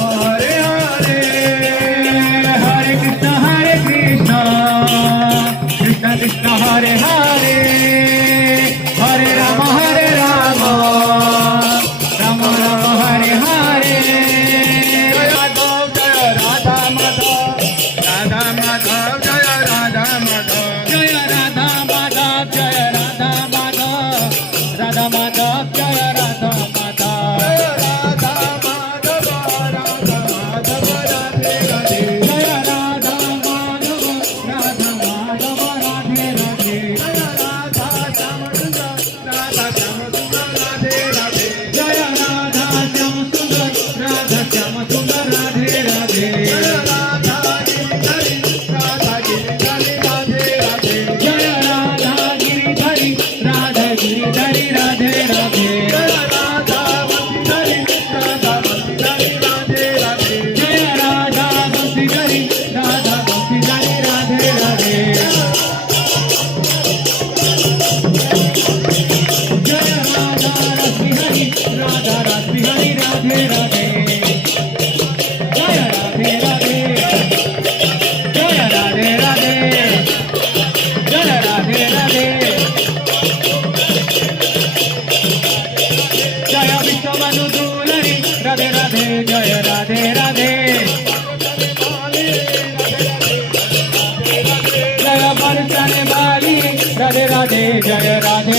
हरे हरे हरे कृष्ण कृष्ण कृष्ण हरे हरे हरे राम राम राम हरे हरे राधा माधव राधा माधव जय राधा माधव जय राधा माधव जय राधा माधव राधा माधव जय राधा माधव राधा माधव राधा माधव राधे राधे जय राधा माधव राधा माधव राधे राधे जय राधा श्याम सुंदर राधे राधे जय राधा श्याम सुंदर राधे राधे जय राधा गिरिधरी राधे राधे जय राधा गिरिधरी राधा गिरिधरी राधे राधे जय राधा बंसीधरी राधे राधे जय राधा बंसीधरी राधे राधे जय राधा रसबिहारी राधा रसबिहारी राधे राधे जय राधे राधे जय राधे राधे जय राधे राधे जय विश्वमनु दुलरी राधे राधे जय राधे राधे जय बरसाने वाली राधे राधे जय राधे राधे